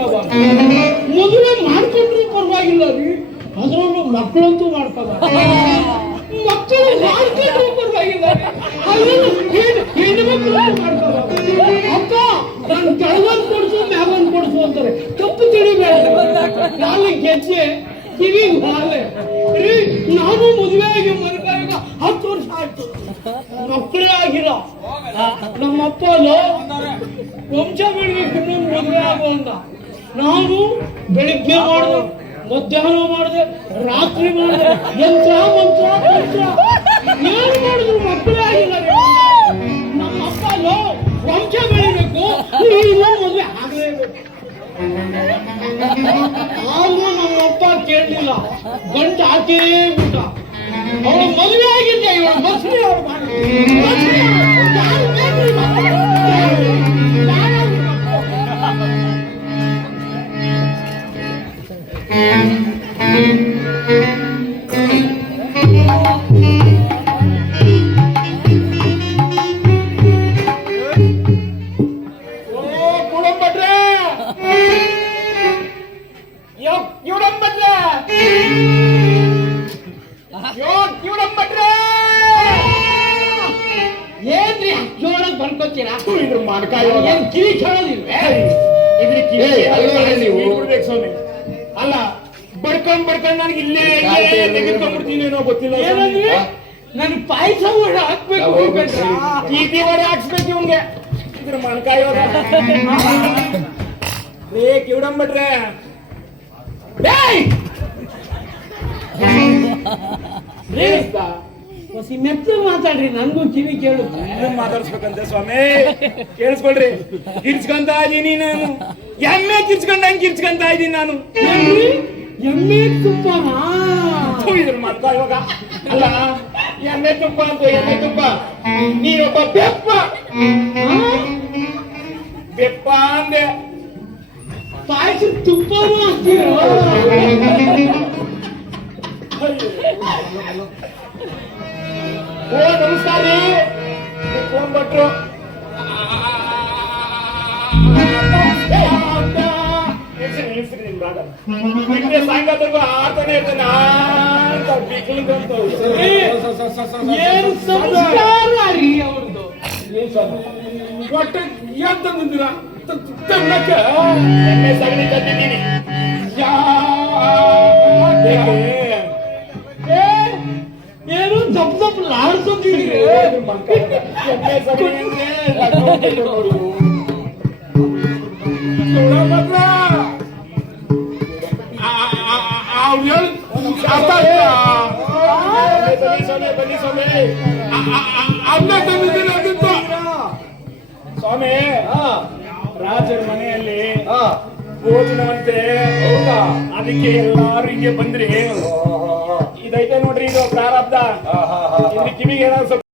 ಮಾಡ್ಕೋಬಾರ್ದು. ಮದುವೆ ಮಾಡ್ಕೊಂಡ್ರು ಪರವಾಗಿಲ್ಲ ರೀ, ಅದರಲ್ಲೂ ಮಕ್ಕಳಂತೂ ಮಾಡ್ಕೋಬಾರ್ದು. ಮಕ್ಕಳು ಮಾಡ್ಕೊಂಡ್ರು ಪರವಾಗಿಲ್ಲ ರೀ, ಅದರಲ್ಲೂ ಹೆಣ್ಣು ಮಕ್ಕಳಂತೂ ಮಾಡ್ಕೋಬಾರ್ದು. ಅಪ್ಪ ನಾನು ಕೆಳಗೊಂದು ಕೊಡ್ಸು ಮ್ಯಾಗೊಂದು ಕೊಡ್ಸು ಅಂತಾರೆ, ತಪ್ಪು ತಿಳಿಬೇಡ. ನಾನು ಗೆಜ್ಜೆ ಕಿವಿಗೆ ಹಾಲೆ ರೀ. ನಾನು ಮದುವೆ ಆಗಿ ಮರುಕಾಗ 10 ವರ್ಷ ಆಯ್ತು, ಮಕ್ಕಳೇ ಆಗಿಲ್ಲ. ನಮ್ಮಪ್ಪ ವಂಶ ಬೆಳಿಬೇಕು, ಇನ್ನೊಂದು ಮದುವೆ ಆಗೋ ಅಂತ. ನಾನು ಬೆಳಿಗ್ಗೆ ಮಾಡಿದೆ, ಮಧ್ಯಾಹ್ನ ಮಾಡಿದೆ, ರಾತ್ರಿ ಮಾಡಿದೆ, ಯಂತ್ರ ಮಂತ್ರ ತಂತ್ರ ಏನು ಮಾಡಿದ್ರು ಮಕ್ಕಳೇ ಆಗಿಲ್ಲ. ನಮ್ಮಪ್ಪ ವಂಶ ಬೆಳಿಬೇಕು, ಇನ್ನೊಂದು ಮದುವೆ ಆಗಲೇಬೇಕು. ಆದ್ರೂ ನಮ್ಮಪ್ಪ ಕೇಳಲಿಲ್ಲ, ಗಂಟು ಹಾಕೇ ಬಿಟ್ಟ. ಅವಳು ಮದುವೆ ಆಗಿದ್ದೆ, ಇವಳು ಮಸೂರಿ ಅವ್ರು ಏನ್ರಿ ಜೋರಾಗಿ ಬರ್ಕೋತೀರಾ? ಕಿವಿ ಕೇಳೋದಿಲ್ವೇ? ಅಲ್ಲ ಬಡ್ಕೊಂಡ್ ನನಗೆ ಇಲ್ಲೇ ತೆಗೆದುಕೊಂಡ್ಬಿಡ್ತೀನೇನೋ ಗೊತ್ತಿಲ್ಲ. ಏನಂದ್ರೆ ನನ್ ಪಾಯಸ ಒಡೆ ಹಾಕ್ಬೇಕು, ಚೀಟಿ ಒಡೆ ಹಾಕ್ಸ್ಬೇಕು ಇವಂಗೆ. ಇದ್ರ ಮಣ್ಕಾಯಿ ರೇ ಕಿವಿಡಂಬಟ್ರೆ ಮೆತ್ತ ಮಾತಾಡ್ರಿ, ನನ್ಗೂ ಕಿವಿ ಕೇಳುತ್ತೆ. ಮಾತಾಡ್ಸ್ಬೇಕಂತೆ ಸ್ವಾಮಿ, ಕೇಳಿಸ್ಕೊಳ್ರಿ. ಕಿರ್ಚ್ಕೊಂತ ಇದೀನಿ ನಾನು, ಎಮ್ಮೆ ಕಿರ್ಚ್ಕೊಂಡಂಗೆ ಕಿರ್ಚ್ಕೊಂತ ಇದೀನಿ ನಾನು. ಎಮ್ಮೆ ತುಪ್ಪನಾ? ಇದ್ರ ಮಾಡ್ತಾ ಇವಾಗ. ಅಲ್ಲ ಎಮ್ಮೆ ತುಪ್ಪ ಅಂತ, ಎಮ್ಮೆ ತುಪ್ಪ. ನೀನೊಬ್ಬ ಬೆಪ್ಪ ಬೆಪ್ಪ ಅಂದೆ. ಪಾಯಸ ತುಪ್ಪನೂ ಹಾಕ್ತೀರೋ? ಓ ನಮಸ್ಕಾರ ರೀ, ಫೋನ್ ಭಟ್ರು. ಸಾಯಂಕಾಲದವರೆಗೂ ಆಡ್ತಾನೆ ಇರ್ತಾನೆ. ಏನು ಸಂಸ್ಕಾರ ರೀ ಅವ್ರದ್ದು? ಒಟ್ಟು ಏನ್ ತಂದಿದ್ದೀರಾ? ತನ್ನಕ್ಕೆ ಎಣ್ಣೆ ಸಗಣಿ ತಂದಿದ್ದೀನಿ. ಏನು ದಪ್ಪ ದಪ್ಪ ಲಾಡ್ಸೋತೀರಿ? ಎಣ್ಣೆ ಸಗಣಿ ಬನ್ನಿ ಸ್ವಾಮಿ, ಅನ್ನ ತಂದಿದ್ದೀನಿ. ಅದಿತ್ತು ಸ್ವಾಮಿ, ರಾಜರ ಮನೆಯಲ್ಲಿ ಭೋಜನವಂತೆ. ಹೌದಾ? ಅದಕ್ಕೆ ಎಲ್ಲಾರು ಹಿಂಗೆ ಬಂದ್ರಿ. ಇದೈತೆ ನೋಡ್ರಿ, ಇದು ಪ್ರಾರಬ್ಧ. ಕಿವಿಗೆ ಏನಾದ್ರು